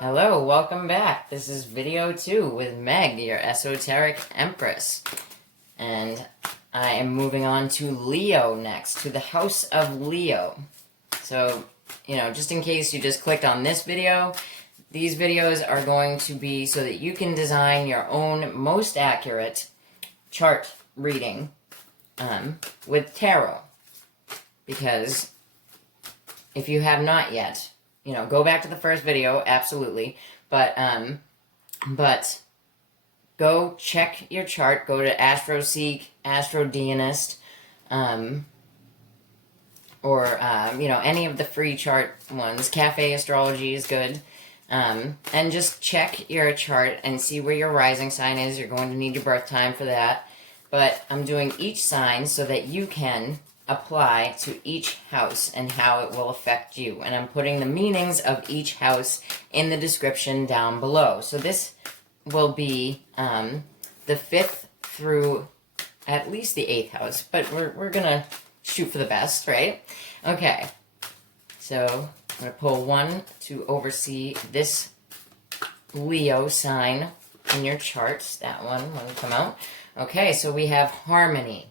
Hello, welcome back. This is video 2 with Meg, your esoteric empress. And I am moving on to Leo next, to the house of Leo. So, just in case you just clicked on this video, these videos are going to be so that you can design your own most accurate chart reading with tarot. Because if you have not yet, go back to the first video, absolutely. But go check your chart. Go to AstroSeek, AstroDionist, or any of the free chart ones. Cafe Astrology is good. And just check your chart and see where your rising sign is. You're going to need your birth time for that. But I'm doing each sign so that you can apply to each house and how it will affect you. And I'm putting the meanings of each house in the description down below. So this will be the 5th through at least the 8th house, but we're gonna shoot for the best, right? Okay, so I'm gonna pull one to oversee this Leo sign in your charts. That one will come out. Okay, so we have harmony.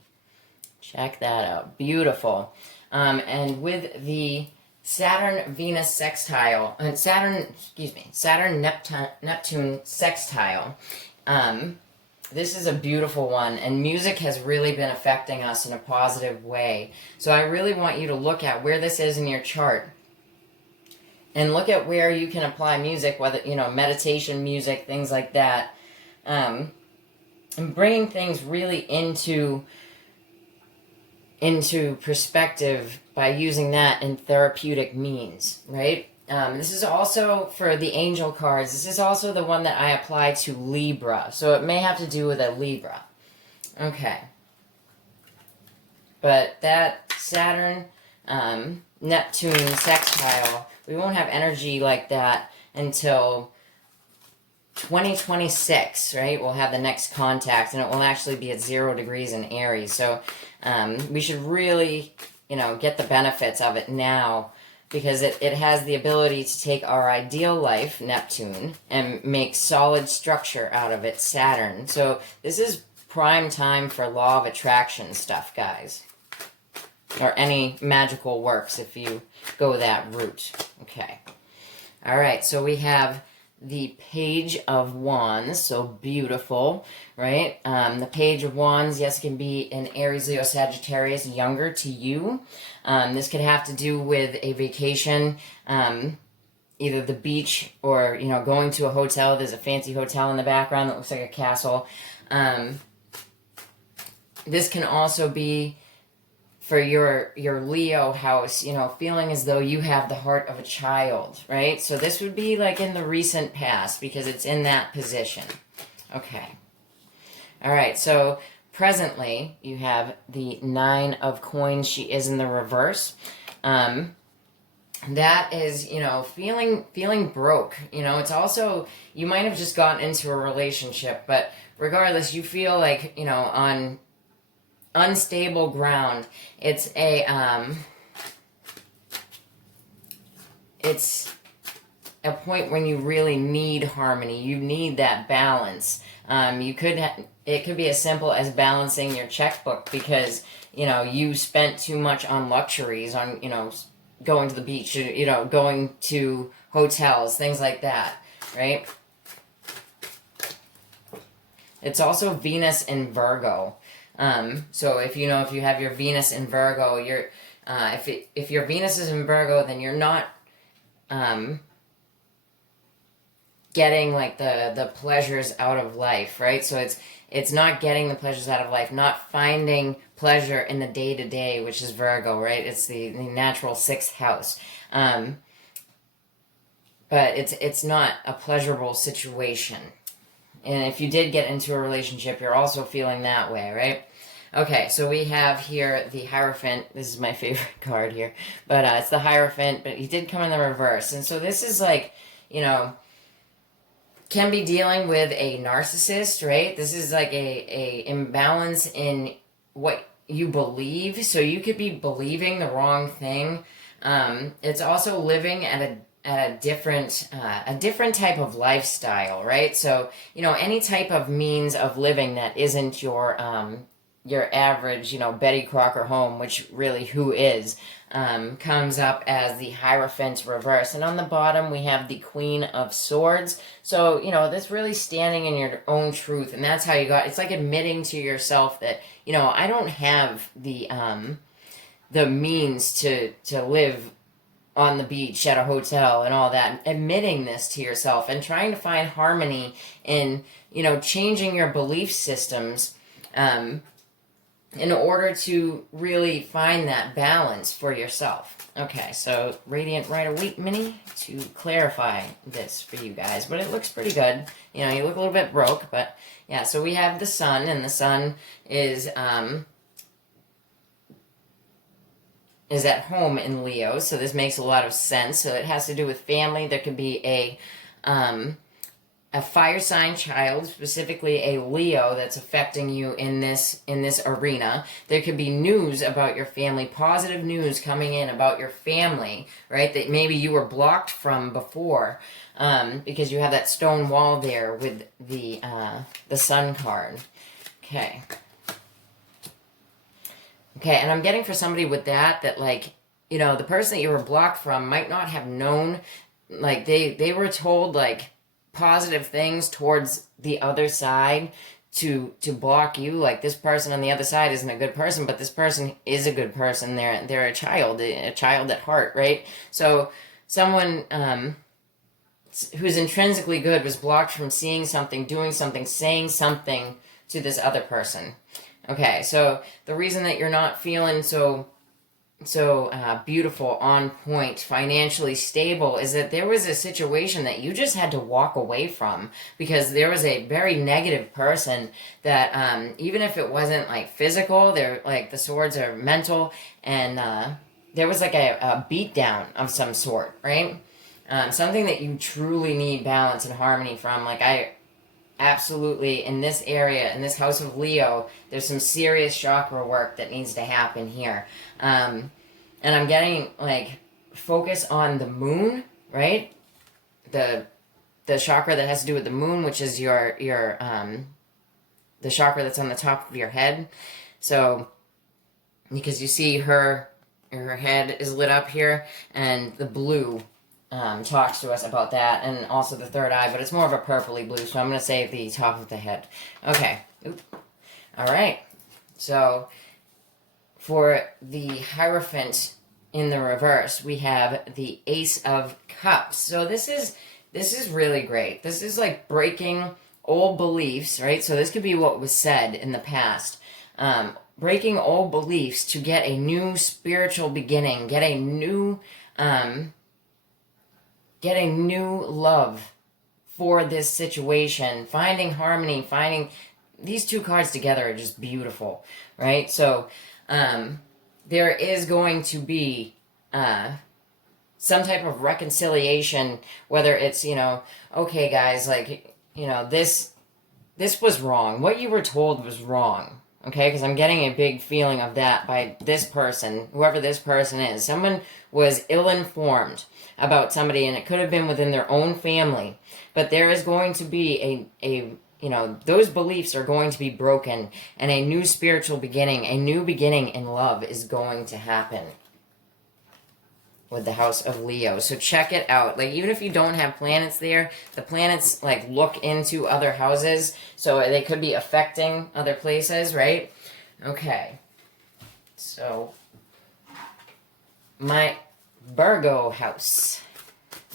Check that out. Beautiful. And with the Saturn-Venus sextile, Saturn-Neptune sextile, this is a beautiful one, and music has really been affecting us in a positive way. So I really want you to look at where this is in your chart and look at where you can apply music, whether, meditation music, things like that, and bringing things really into perspective by using that in therapeutic means, right? This is also for the angel cards. This is also the one that I apply to Libra. So it may have to do with a Libra. Okay. But that Saturn, Neptune sextile, we won't have energy like that until 2026, right? We'll have the next contact, and it will actually be at 0 degrees in Aries. So we should really, get the benefits of it now, because it has the ability to take our ideal life, Neptune, and make solid structure out of it, Saturn. So this is prime time for law of attraction stuff, guys. Or any magical works if you go that route. Okay. All right, so we have the Page of Wands, so beautiful, right? The Page of Wands, yes, can be an Aries, Leo, Sagittarius, younger to you. This could have to do with a vacation, either the beach or, going to a hotel. There's a fancy hotel in the background that looks like a castle. This can also be for your Leo house, feeling as though you have the heart of a child, right? So this would be like in the recent past because it's in that position. Okay. All right, so presently you have the 9 of Coins. She is in the reverse. That is, feeling broke. It's also, you might have just gotten into a relationship, but regardless, you feel like, on unstable ground. It's a point when you really need harmony. You need that balance. It could be as simple as balancing your checkbook because you spent too much on luxuries, on going to the beach, going to hotels, things like that, right? It's also Venus in Virgo. So if you have your Venus in Virgo, if your Venus is in Virgo, then you're not getting like the pleasures out of life, right? So it's not getting the pleasures out of life, not finding pleasure in the day-to-day, which is Virgo, right? It's the natural 6th house. But it's not a pleasurable situation. And if you did get into a relationship, you're also feeling that way, right? Okay, so we have here the Hierophant. This is my favorite card here. But it's the Hierophant, but he did come in the reverse. And so this is like, can be dealing with a narcissist, right? This is like a imbalance in what you believe. So you could be believing the wrong thing. It's also living at at a different type of lifestyle, right? So, you know, any type of means of living that isn't your average, you know, Betty Crocker home, which really who is, comes up as the Hierophant reverse. And on the bottom, we have the Queen of Swords. So, you know, that's really standing in your own truth. And that's how you got, it's like admitting to yourself that, you know, I don't have the means to live on the beach at a hotel and all that, admitting this to yourself and trying to find harmony in, you know, changing your belief systems, in order to really find that balance for yourself. Okay, so Radiant Rider-Waite Mini to clarify this for you guys, but it looks pretty good. You know, you look a little bit broke, but yeah, so we have the Sun, and the Sun is at home in Leo, so this makes a lot of sense. So it has to do with family. There could be a fire sign child, specifically a Leo, that's affecting you in this arena. There could be news about your family, positive news coming in about your family, right? That maybe you were blocked from before, because you have that stone wall there with the Sun card. Okay. Okay, and I'm getting for somebody with that, like, you know, the person that you were blocked from might not have known, like, they were told, like, positive things towards the other side to block you. Like, this person on the other side isn't a good person, but this person is a good person. They're a child at heart, right? So someone who's intrinsically good was blocked from seeing something, doing something, saying something to this other person. Okay, so the reason that you're not feeling so beautiful, on point, financially stable is that there was a situation that you just had to walk away from because there was a very negative person that, even if it wasn't like physical, they're like the swords are mental, and there was like a beat down of some sort, right? Something that you truly need balance and harmony from. Like, I absolutely, in this area, in this house of Leo, there's some serious chakra work that needs to happen here. And I'm getting, like, focus on the moon, right? The chakra that has to do with the moon, which is your the chakra that's on the top of your head. So, because you see her head is lit up here, and the blue talks to us about that, and also the third eye, but it's more of a purpley blue, so I'm going to say the top of the head. Okay. Oop. All right. So, for the Hierophant in the reverse, we have the Ace of Cups. So this is really great. This is like breaking old beliefs, right? So this could be what was said in the past. Breaking old beliefs to get a new spiritual beginning, get a new love for this situation, finding harmony, finding these two cards together are just beautiful, right? So there is going to be some type of reconciliation, whether it's, you know, okay guys, like, you know, this was wrong. What you were told was wrong. Okay, because I'm getting a big feeling of that by this person, whoever this person is. Someone was ill-informed about somebody, and it could have been within their own family. But there is going to be a you know, those beliefs are going to be broken, and a new spiritual beginning, a new beginning in love is going to happen with the House of Leo. So check it out. Like, even if you don't have planets there, the planets, like, look into other houses, so they could be affecting other places, right? Okay. So, my Virgo house.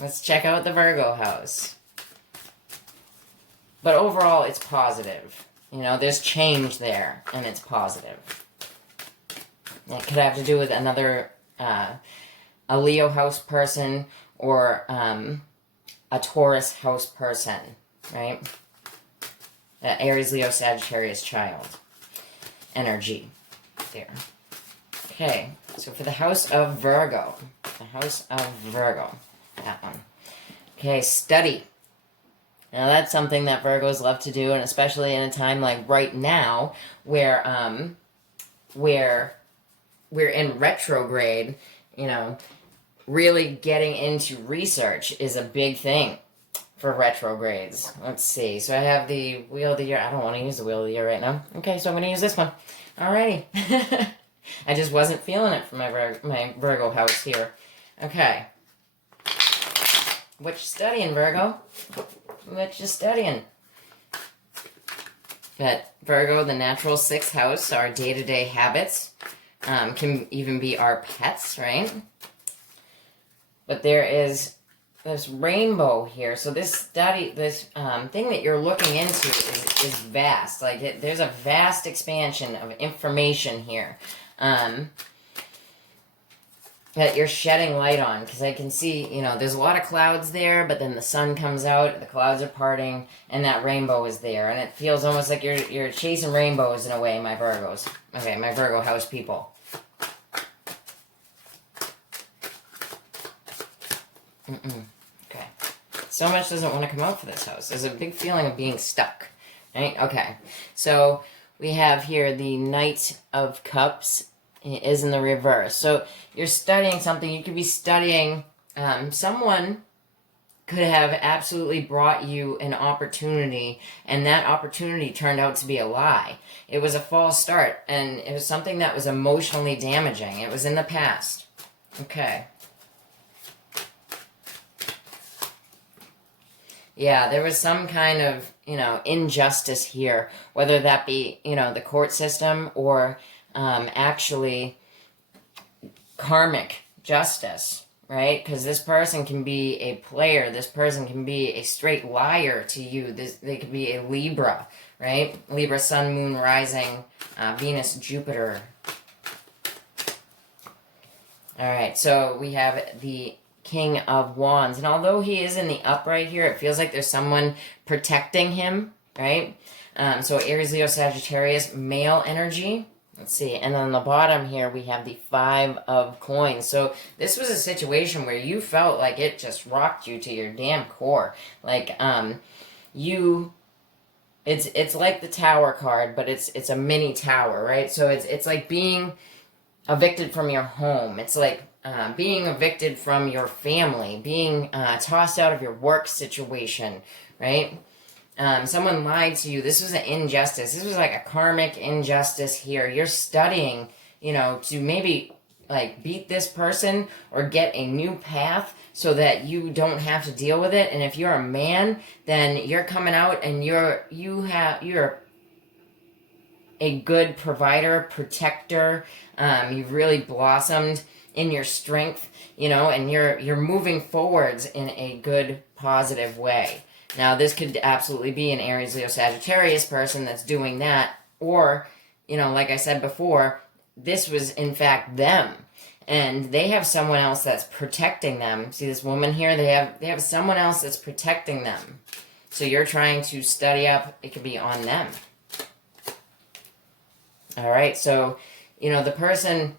Let's check out the Virgo house. But overall, it's positive. You know, there's change there, and it's positive. It could have to do with another, a Leo house person, or a Taurus house person, right? Aries, Leo, Sagittarius child energy there. Okay, so for the House of Virgo. The House of Virgo. That one. Okay, study. Now that's something that Virgos love to do, and especially in a time like right now, where we're in retrograde, you know, really getting into research is a big thing for retrogrades. Let's see. So I have the Wheel of the Year. I don't want to use the Wheel of the Year right now. Okay, so I'm going to use this one. Alrighty. I just wasn't feeling it for my Virgo house here. Okay. What you studying, Virgo? What you studying? Got Virgo, the natural 6th house, our day-to-day habits. Can even be our pets, right? But there is this rainbow here. So this thing that you're looking into is vast. Like, there's a vast expansion of information here that you're shedding light on. Because I can see, there's a lot of clouds there, but then the sun comes out, the clouds are parting, and that rainbow is there. And it feels almost like you're chasing rainbows in a way, my Virgos. Okay, my Virgo house people. Okay. So much doesn't want to come out for this house. There's a big feeling of being stuck. Right? Okay. So we have here the Knight of Cups is in the reverse. So you're studying something. You could be studying someone could have absolutely brought you an opportunity, and that opportunity turned out to be a lie. It was a false start, and it was something that was emotionally damaging. It was in the past. Okay. Yeah, there was some kind of, injustice here, whether that be, the court system or actually karmic justice, right? Because this person can be a player. This person can be a straight liar to you. They could be a Libra, right? Libra, Sun, Moon, Rising, Venus, Jupiter. All right, so we have the King of Wands. And although he is in the upright here, it feels like there's someone protecting him, right? So Aries, Leo, Sagittarius, male energy. Let's see. And on the bottom here, we have the 5 of Coins. So this was a situation where you felt like it just rocked you to your damn core. Like, it's like the Tower card, but it's a mini tower, right? So it's like being evicted from your home. It's like being evicted from your family, being tossed out of your work situation, right? Someone lied to you. This was an injustice. This was like a karmic injustice here. You're studying, to maybe like beat this person or get a new path so that you don't have to deal with it. And if you're a man, then you're coming out and you're a good provider, protector. You've really blossomed in your strength, and you're moving forwards in a good, positive way. Now, this could absolutely be an Aries, Leo, Sagittarius person that's doing that, or, like I said before, this was in fact them, and they have someone else that's protecting them. See this woman here? They have someone else that's protecting them. So you're trying to study up. It could be on them. All right, so, the person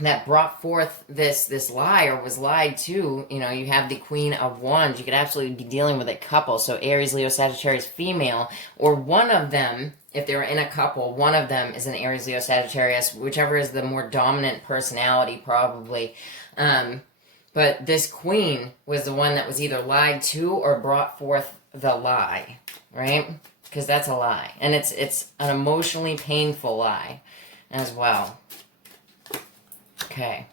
that brought forth this lie or was lied to, you have the Queen of Wands. You could absolutely be dealing with a couple. So Aries, Leo, Sagittarius, female, or one of them, if they're in a couple, one of them is an Aries, Leo, Sagittarius, whichever is the more dominant personality, probably. But this queen was the one that was either lied to or brought forth the lie, right? Because that's a lie. And it's an emotionally painful lie as well. Okay.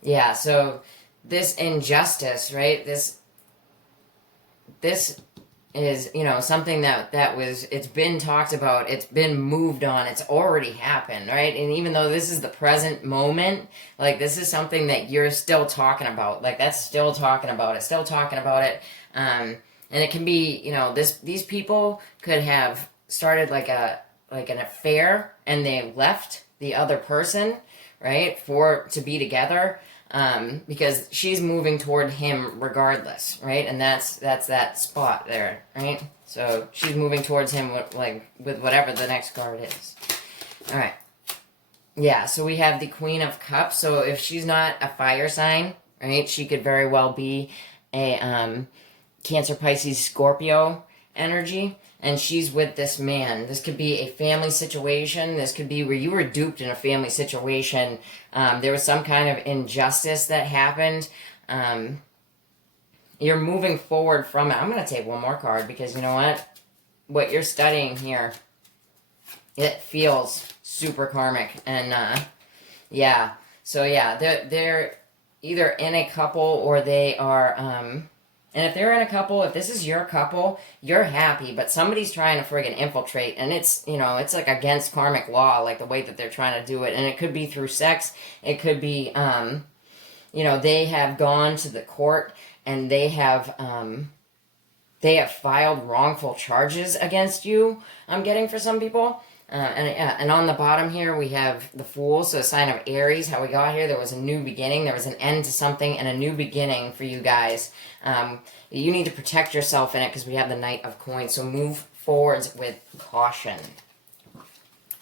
Yeah, so this injustice, right? This is, something that was, it's been talked about, it's been moved on, it's already happened, right? And even though this is the present moment, like, this is something that you're still talking about. Like, that's still talking about it. And it can be, these people could have started like an affair and they left the other person, right, to be together, because she's moving toward him regardless, right, and that's that spot there, right, so she's moving towards him with whatever the next card is. All right, yeah, so we have the Queen of Cups. So if she's not a fire sign, right, she could very well be a Cancer, Pisces, Scorpio, energy, and she's with this man. This could be a family situation. This could be where you were duped in a family situation. There was some kind of injustice that happened. You're moving forward from it. I'm going to take one more card because you know what? What you're studying here, it feels super karmic. And yeah. So yeah, they're either in a couple or they are... and if they're in a couple, if this is your couple, you're happy, but somebody's trying to friggin' infiltrate, and it's, you know, it's like against karmic law, like the way that they're trying to do it, and it could be through sex, it could be, you know, they have gone to the court, and they have filed wrongful charges against you, I'm getting for some people. And on the bottom here, we have the Fool, so a sign of Aries. How we got here, there was a new beginning. There was an end to something and a new beginning for you guys. You need to protect yourself in it because we have the Knight of Coins. So move forwards with caution.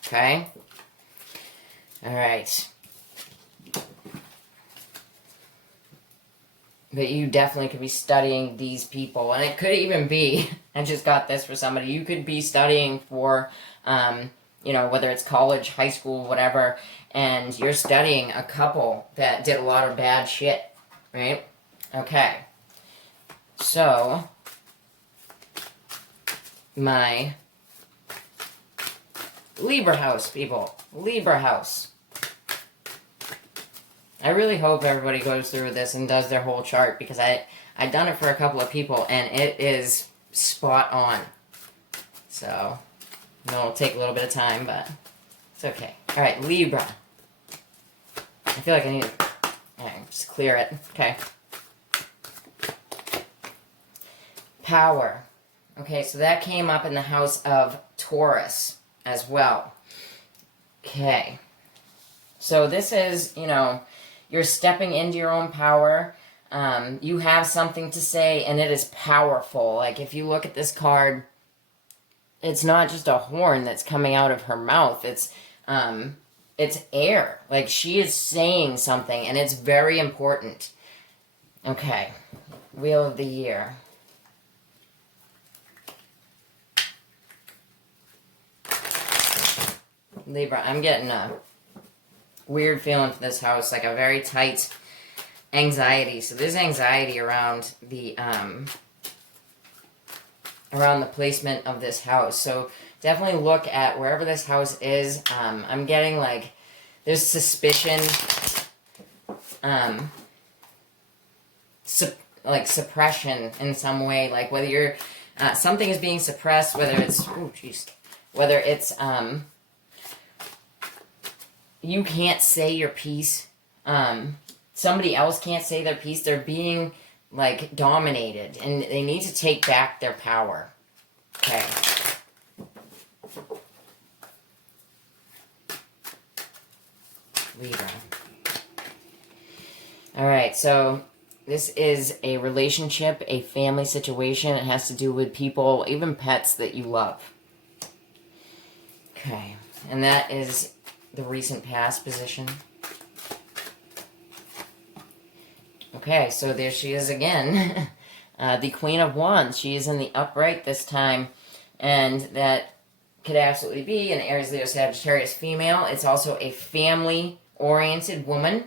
Okay? All right. But you definitely could be studying these people. And it could even be, I just got this for somebody, you could be studying for... you know, whether it's college, high school, whatever, and you're studying a couple that did a lot of bad shit, right? Okay. So, my Libra house, people. Libra house. I really hope everybody goes through this and does their whole chart because I've done it for a couple of people and it is spot on. So... no, it'll take a little bit of time, but it's okay. All right, Libra. I feel like I need to just clear it. Okay. Power. Okay, so that came up in the house of Taurus as well. Okay. So this is, you know, you're stepping into your own power. You have something to say, and it is powerful. Like, if you look at this card... it's not just a horn that's coming out of her mouth. It's air. Like, she is saying something, and it's very important. Okay. Wheel of the Year. Libra, I'm getting a weird feeling for this house. Like, a very tight anxiety. So there's anxiety around the... around the placement of this house. So definitely look at wherever this house is. I'm getting like there's suspicion, like suppression in some way. Like whether you're something is being suppressed, whether it's whether it's you can't say your piece. Somebody else can't say their piece. They're being like dominated, and they need to take back their power. Okay. Libra. All right, so this is a relationship, a family situation. It has to do with people, even pets that you love. Okay, and that is the recent past position. Okay, so there she is again. The Queen of Wands. She is in the upright this time. And that could absolutely be an Aries, Leo, Sagittarius female. It's also a family-oriented woman.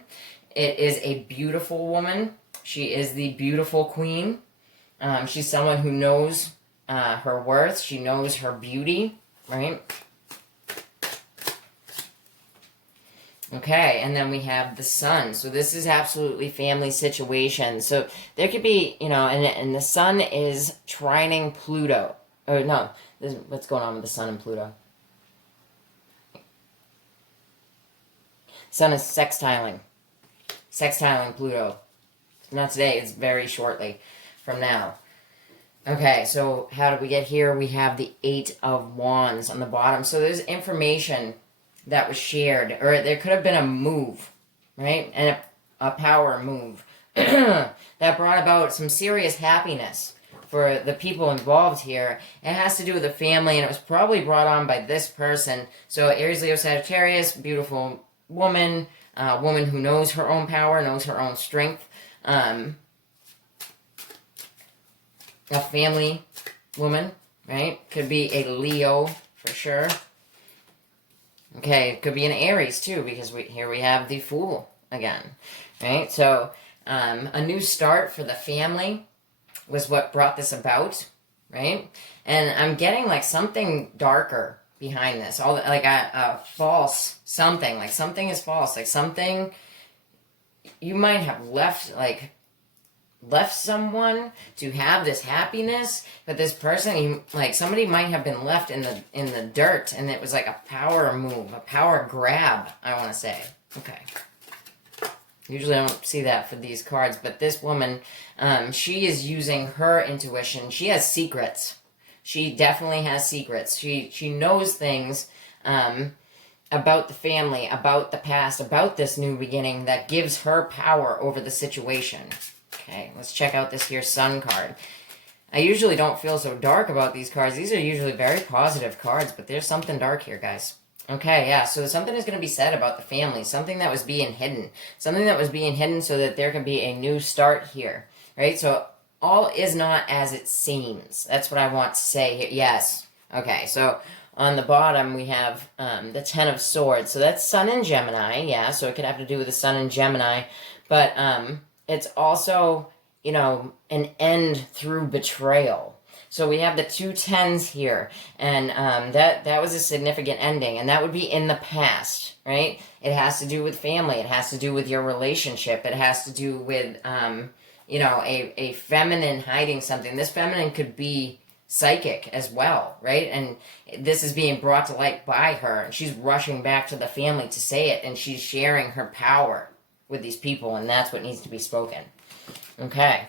It is a beautiful woman. She is the beautiful queen. She's someone who knows her worth. She knows her beauty, right? Okay, and then we have the Sun. So this is absolutely family situation. So there could be, you know, and the Sun is trining Pluto. Or no, what's going on with the Sun and Pluto? Sun is sextiling Pluto. Not today, it's very shortly from now. Okay, so how did we get here? We have the Eight of Wands on the bottom. So there's information that was shared, or there could have been a move, right? And a power move that brought about some serious happiness for the people involved here. It has to do with the family, and it was probably brought on by this person. So Aries, Leo, Sagittarius, beautiful woman, woman who knows her own power, knows her own strength. A family woman, right? Could be a Leo for sure. Okay, it could be an Aries too, because here we have the Fool again, right? So a new start for the family was what brought this about, right? And I'm getting like something darker behind this, all like a false something, like something is false, like something you might have left someone to have this happiness, but this person, like somebody might have been left in the dirt, and it was like a power move, a power grab, I want to say. Okay. Usually I don't see that for these cards, but this woman, she is using her intuition. She has secrets. She definitely has secrets. She knows things about the family, about the past, about this new beginning that gives her power over the situation. Okay, let's check out this here Sun card. I usually don't feel so dark about these cards. These are usually very positive cards, but there's something dark here, guys. Okay, yeah, so something is going to be said about the family, something that was being hidden. Something that was being hidden so that there can be a new start here, right? So all is not as it seems. That's what I want to say here. Yes. Okay, so on the bottom we have the Ten of Swords. So that's Sun in Gemini, yeah, so it could have to do with the Sun in Gemini. But it's also, you know, an end through betrayal. So we have the two tens here, and that was a significant ending, and that would be in the past, right? It has to do with family. It has to do with your relationship. It has to do with, you know, a feminine hiding something. This feminine could be psychic as well, right? And this is being brought to light by her, and she's rushing back to the family to say it, and she's sharing her power with these people, and that's what needs to be spoken. Okay.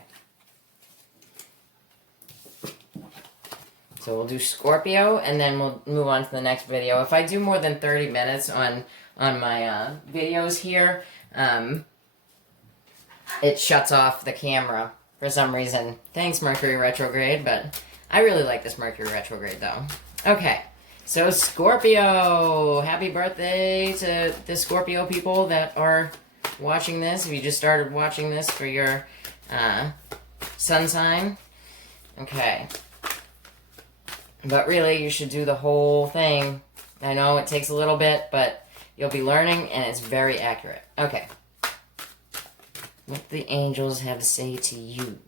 So we'll do Scorpio, and then we'll move on to the next video. If I do more than 30 minutes on my videos here, it shuts off the camera for some reason. Thanks, Mercury retrograde, but I really like this Mercury retrograde, though. Okay, so Scorpio. Happy birthday to the Scorpio people that are watching this. If you just started watching this for your sun sign. Okay. But really, you should do the whole thing. I know it takes a little bit, but you'll be learning, and it's very accurate. Okay. What the angels have to say to you,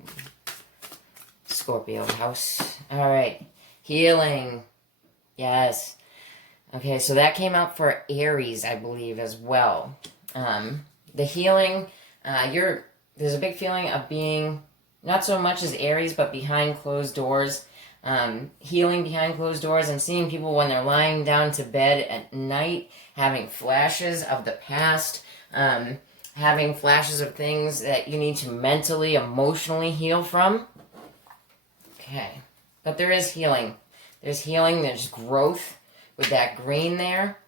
Scorpio house. All right. Healing. Yes. Okay, so that came out for Aries, I believe, as well. The healing, there's a big feeling of being, not so much as Aries, but behind closed doors. Healing behind closed doors. I'm seeing people when they're lying down to bed at night, having flashes of the past, having flashes of things that you need to mentally, emotionally heal from. Okay. But there is healing. There's healing, there's growth with that green there.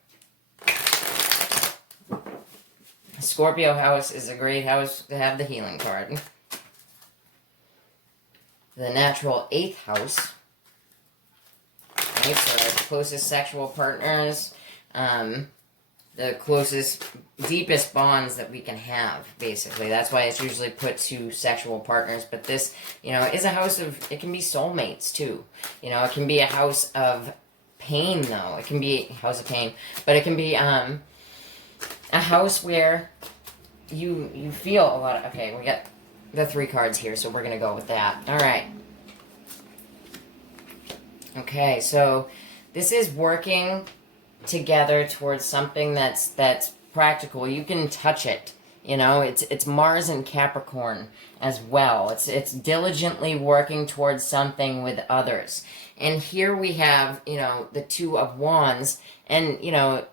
Scorpio house is a great house to have the healing card. The natural 8th house. Right, so the closest sexual partners, the closest, deepest bonds that we can have, basically. That's why it's usually put to sexual partners. But this, you know, is a house of, it can be soulmates, too. You know, it can be a house of pain, though. It can be a house of pain. But it can be a house where you feel a lot of, okay, we got the 3 cards here, so we're going to go with that. All right. Okay, so this is working together towards something that's practical. You can touch it. You know, it's Mars and Capricorn as well. It's diligently working towards something with others. And here we have, you know, the 2 of Wands, and you know,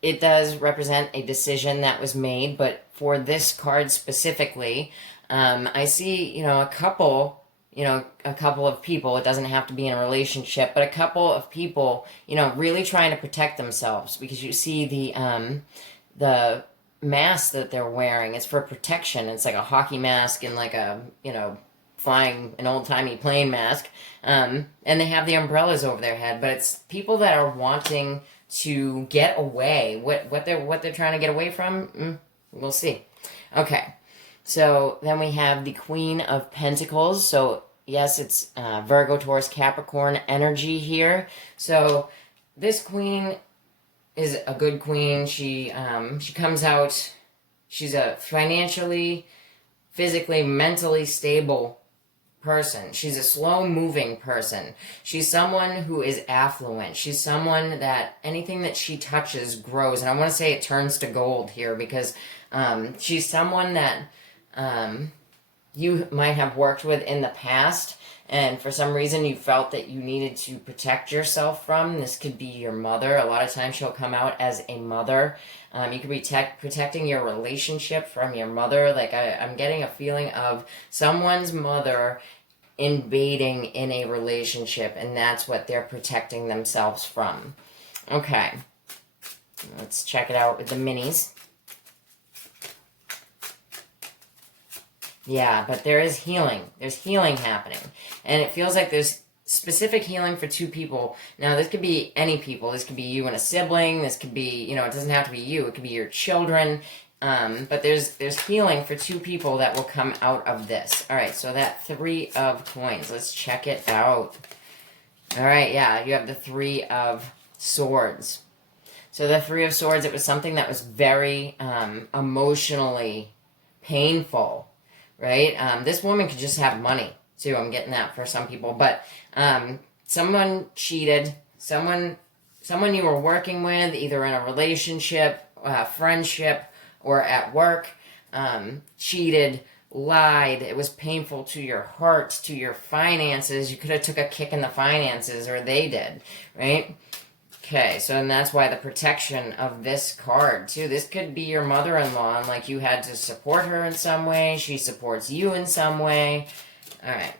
it does represent a decision that was made, but for this card specifically, I see, you know, a couple of people, it doesn't have to be in a relationship, but a couple of people, you know, really trying to protect themselves, because you see the mask that they're wearing, it's for protection. It's like a hockey mask and like a, you know, flying an old-timey plane mask, and they have the umbrellas over their head, but it's people that are wanting to get away. What they're trying to get away from, we'll see. Okay. So then we have the Queen of Pentacles. So yes, it's Virgo, Taurus, Capricorn energy here. So this queen is a good queen. She comes out, she's a financially, physically, mentally stable person. She's a slow moving person. She's someone who is affluent. She's someone that anything that she touches grows. And I want to say it turns to gold here because she's someone that you might have worked with in the past. And for some reason you felt that you needed to protect yourself from. This could be your mother. A lot of times she'll come out as a mother. You could be protecting your relationship from your mother. Like I'm getting a feeling of someone's mother invading in a relationship, and that's what they're protecting themselves from. Okay, let's check it out with the minis. Yeah, but there is healing. There's healing happening. And it feels like there's specific healing for two people. Now, this could be any people. This could be you and a sibling. This could be, it doesn't have to be you. It could be your children. But there's healing for two people that will come out of this. All right, so that 3 of coins. Let's check it out. All right, yeah, you have the 3 of swords. So the 3 of swords, it was something that was very emotionally painful. Right? This woman could just have money, too. I'm getting that for some people. But someone cheated. Someone you were working with, either in a relationship, friendship, or at work, cheated, lied. It was painful to your heart, to your finances. You could have took a kick in the finances, or they did. Right? Okay, so and that's why the protection of this card, too. This could be your mother-in-law, and like you had to support her in some way. She supports you in some way. All right.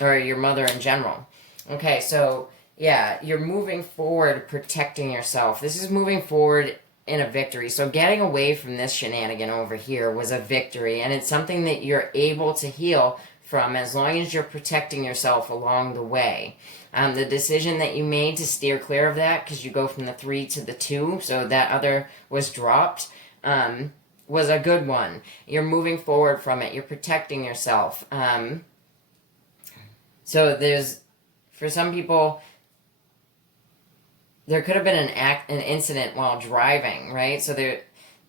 Or your mother in general. Okay, so, yeah, you're moving forward protecting yourself. This is moving forward in a victory. So getting away from this shenanigan over here was a victory, and it's something that you're able to heal from as long as you're protecting yourself along the way. The decision that you made to steer clear of that, because you go from the 3 to the 2, so that other was dropped, was a good one. You're moving forward from it. You're protecting yourself. So there's, for some people, there could have been an incident while driving, right? So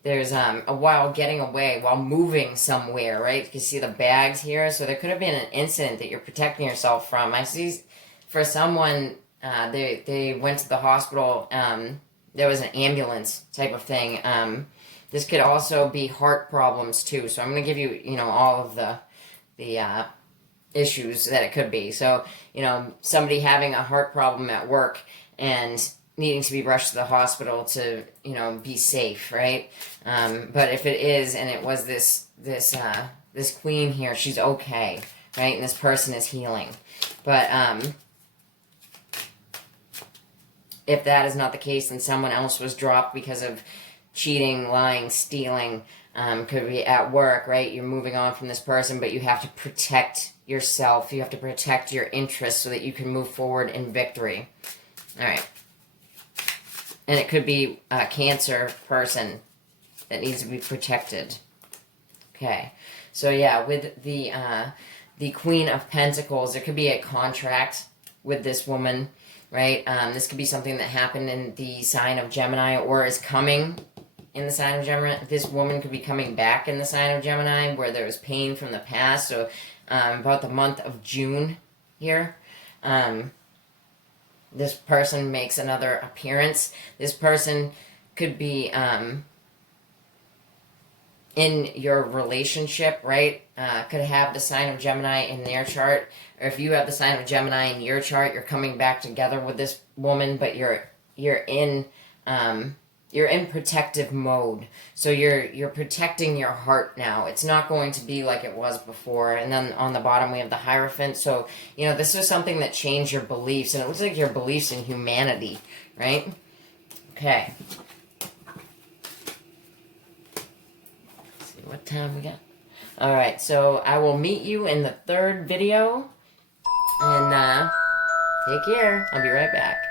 there's while getting away, while moving somewhere, right? You can see the bags here. So there could have been an incident that you're protecting yourself from. I see for someone, they went to the hospital. There was an ambulance type of thing. This could also be heart problems too. So I'm going to give you, all of the issues that it could be. So, somebody having a heart problem at work and needing to be rushed to the hospital to, be safe, right? But if it is, and it was this queen here, she's okay, right? And this person is healing. But if that is not the case, then someone else was dropped because of cheating, lying, stealing. Could be at work, right? You're moving on from this person, but you have to protect yourself. You have to protect your interests so that you can move forward in victory. All right. And it could be a Cancer person that needs to be protected. Okay. So yeah, with the Queen of Pentacles, there could be a contract with this woman, right? This could be something that happened in the sign of Gemini or is coming in the sign of Gemini. This woman could be coming back in the sign of Gemini where there was pain from the past. So about the month of June here, this person makes another appearance. This person could be in your relationship, right? Could have the sign of Gemini in their chart. Or if you have the sign of Gemini in your chart, you're coming back together with this woman, but you're in protective mode. So you're protecting your heart now. It's not going to be like it was before. And then on the bottom we have the Hierophant. So, this is something that changed your beliefs. And it looks like your beliefs in humanity, right? Okay. Let's see what time we got. Alright, so I will meet you in the third video. And take care. I'll be right back.